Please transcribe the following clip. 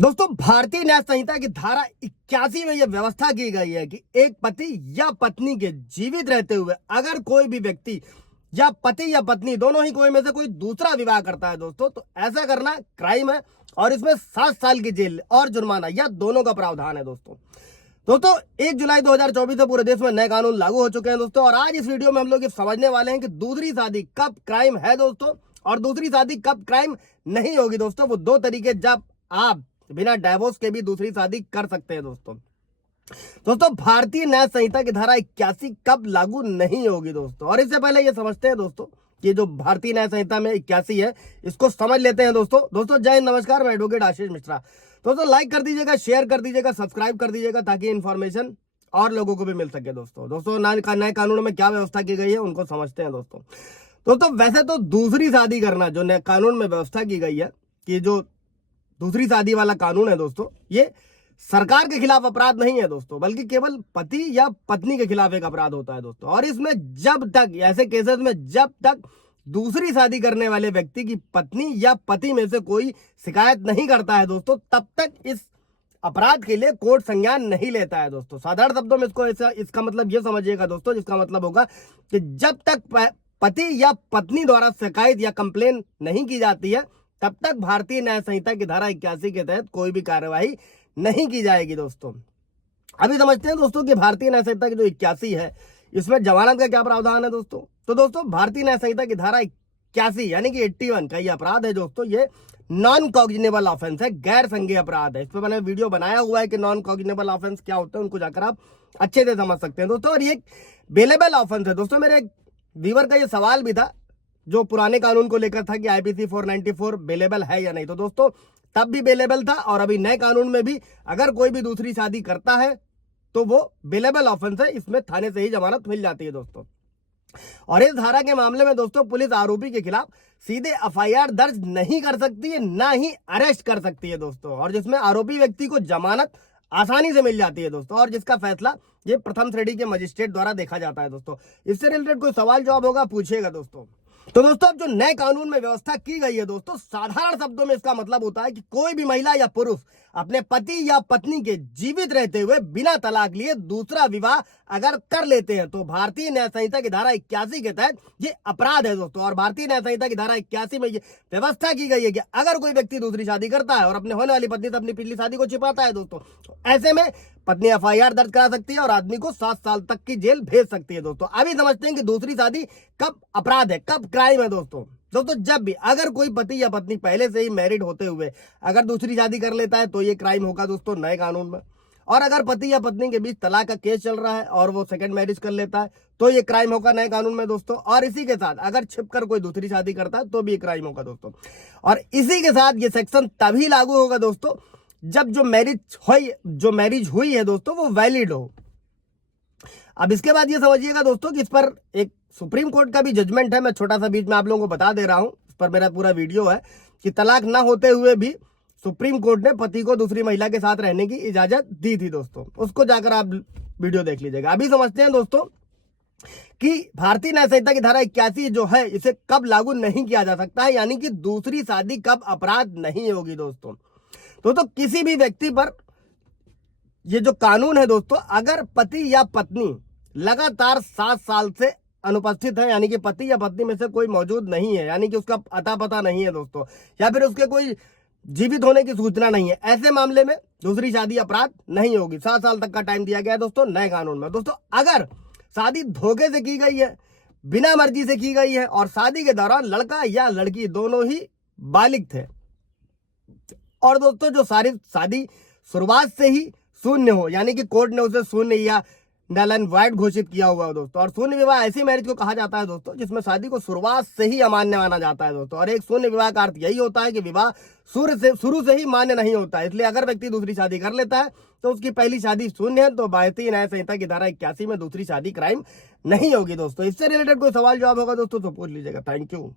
दोस्तों, भारतीय न्याय संहिता की धारा 81 में यह व्यवस्था की गई है कि एक पति या पत्नी के जीवित रहते हुए अगर कोई भी व्यक्ति या पति या पत्नी दोनों ही कोई में से कोई दूसरा विवाह करता है दोस्तों, तो ऐसा करना क्राइम है और इसमें 7 साल की जेल और जुर्माना या दोनों का प्रावधान है दोस्तों 1 जुलाई 2024 से पूरे देश में नए कानून लागू हो चुके हैं दोस्तों। और आज इस वीडियो में हम लोग ये समझने वाले हैं कि दूसरी शादी कब क्राइम है दोस्तों और दूसरी शादी कब क्राइम नहीं होगी दोस्तों। वो दो तरीके जब आप बिना डाइवोर्स के भी दूसरी शादी कर सकते हैं दोस्तों भारतीय न्याय संहिता की धारा 81 कब लागू नहीं होगी दोस्तों। और इससे पहले ये समझते हैं दोस्तों कि जो भारतीय न्याय संहिता में 81 है, इसको समझ लेते हैं दोस्तों जय हिंद, नमस्कार, मैं एडवोकेट आशीष मिश्रा। दोस्तों लाइक कर दीजिएगा, शेयर कर दीजिएगा, सब्सक्राइब कर दीजिएगा ताकि इन्फॉर्मेशन और लोगों को भी मिल सके दोस्तों नए कानून में क्या व्यवस्था की गई है उनको समझते हैं दोस्तों वैसे तो दूसरी शादी करना जो नए कानून में व्यवस्था की गई है कि जो दूसरी शादी वाला कानून है दोस्तों, ये सरकार के खिलाफ अपराध नहीं है दोस्तों, बल्कि केवल पति या पत्नी के खिलाफ एक अपराध होता है दोस्तों। और इसमें जब तक ऐसे केसेस में जब तक दूसरी शादी करने वाले व्यक्ति की पत्नी या पति में से कोई शिकायत नहीं करता है दोस्तों, तब तक इस अपराध के लिए कोर्ट संज्ञान नहीं लेता है दोस्तों। साधारण शब्दों में इसका मतलब ये समझिएगा दोस्तों, जिसका मतलब होगा कि जब तक पति या पत्नी द्वारा शिकायत या कंप्लेन नहीं की जाती है, तब तक भारतीय न्याय संहिता की धारा 81 के तहत कोई भी कार्यवाही नहीं की जाएगी दोस्तों। अभी समझते हैं दोस्तों कि भारतीय न्याय संहिता की जो 81 है, इसमें जमानत का क्या प्रावधान है दोस्तों। तो दोस्तों भारतीय न्याय संहिता की धारा 81 यानी कि 81 का ये अपराध है दोस्तों, ये नॉन कॉग्निजेबल ऑफेंस है, गैर संज्ञेय अपराध है। इस पर मैंने वीडियो बनाया हुआ है कि नॉन कॉग्निजेबल ऑफेंस क्या होता है, उनको जाकर आप अच्छे से समझ सकते हैं दोस्तों। और ये बेलेबल ऑफेंस है दोस्तों। मेरे व्यूअर का ये सवाल भी था जो पुराने कानून को लेकर था कि आईपीसी 494 बेलेबल है या नहीं। तो दोस्तों तब भी बेलेबल था और अभी नए कानून में भी अगर कोई भी दूसरी शादी करता है तो वो बेलेबल ऑफेंस है, इसमें थाने से ही जमानत मिल जाती है दोस्तों। और इस धारा के मामले में दोस्तों पुलिस आरोपी के खिलाफ सीधे एफआईआर दर्ज नहीं कर सकती है, ना ही अरेस्ट कर सकती है दोस्तों। और जिसमें आरोपी व्यक्ति को जमानत आसानी से मिल जाती है दोस्तों, और जिसका फैसला ये प्रथम श्रेणी के मजिस्ट्रेट द्वारा देखा जाता है दोस्तों। इससे रिलेटेड कोई सवाल जवाब होगा पूछिएगा दोस्तों। तो दोस्तों अब जो नए कानून में व्यवस्था की गई है दोस्तों, साधारण शब्दों में इसका मतलब होता है कि कोई भी महिला या पुरुष अपने पति या पत्नी के जीवित रहते हुए बिना तलाक लिए दूसरा विवाह अगर कर लेते हैं तो भारतीय न्याय संहिता की धारा 81 के तहत ये अपराध है दोस्तों। और भारतीय न्याय संहिता की धारा 81 में ये व्यवस्था की गई है कि अगर कोई व्यक्ति दूसरी शादी करता है और अपने होने वाली पत्नी से अपनी पिछली शादी को छिपाता है दोस्तों, तो ऐसे में पत्नी एफआईआर दर्ज करा सकती है और आदमी को 7 साल तक की जेल भेज सकती है दोस्तों। अभी समझते हैं कि दूसरी शादी कब अपराध है, कब क्राइम है दोस्तों। जब भी अगर कोई पति या पत्नी पहले से ही मैरिड होते हुए अगर दूसरी शादी कर लेता है तो ये क्राइम होगा दोस्तों नए कानून में। और अगर पति या पत्नी के बीच तलाक का केस चल रहा है और वो सेकंड मैरिज कर लेता है तो ये क्राइम होगा नए कानून में दोस्तों। और इसी के साथ अगर छिपकर कोई दूसरी शादी करता है तो भी क्राइम होगा दोस्तों। और इसी के साथ ये सेक्शन तभी लागू होगा दोस्तों जब जो मैरिज हुई है दोस्तों वो वैलिड हो। अब इसके बाद ये समझिएगा दोस्तों कि इस पर एक सुप्रीम कोर्ट का भी जजमेंट है, मैं छोटा सा बीच में आप लोगों को बता दे रहा हूं। इस पर मेरा पूरा वीडियो है कि तलाक ना होते हुए भी सुप्रीम कोर्ट ने पति को दूसरी महिला के साथ रहने की इजाजत दी थी दोस्तों, उसको जाकर आप वीडियो देख लीजिएगा। अभी समझते हैं दोस्तों कि भारतीय न्याय संहिता की धारा 81 जो है इसे कब लागू नहीं किया जा सकता है, यानी कि दूसरी शादी कब अपराध नहीं होगी दोस्तों। तो किसी भी व्यक्ति पर ये जो कानून है दोस्तों, अगर पति या पत्नी लगातार 7 साल से अनुपस्थित है, यानी कि पति या पत्नी में से कोई मौजूद नहीं है, यानी कि उसका अता पता नहीं है दोस्तों, या फिर उसके कोई जीवित होने की सूचना नहीं है, ऐसे मामले में दूसरी शादी अपराध नहीं होगी। 7 साल तक का टाइम दिया गया है दोस्तों नए कानून में। दोस्तों अगर शादी धोखे से की गई है, बिना मर्जी से की गई है और शादी के दौरान लड़का या लड़की दोनों ही बालिग थे, और दोस्तों जो सारी शादी शुरुआत से ही शून्य हो, यानी कि कोर्ट ने उसे शून्य या नल एंड वॉइड घोषित किया हुआ है दोस्तों। और शून्य विवाह ऐसी मैरिज को कहा जाता है दोस्तों जिसमें शादी को शुरुआत से ही अमान्य माना जाता है दोस्तों। और एक शून्य विवाह का अर्थ यही होता है कि विवाह शुरू से ही मान्य नहीं होता है। इसलिए अगर व्यक्ति दूसरी शादी कर लेता है तो उसकी पहली शादी शून्य है, तो भारतीय न्याय संहिता की धारा 81 में दूसरी शादी क्राइम नहीं होगी दोस्तों। इससे रिलेटेड कोई सवाल जवाब होगा दोस्तों तो पूछ लीजिएगा। Thank you.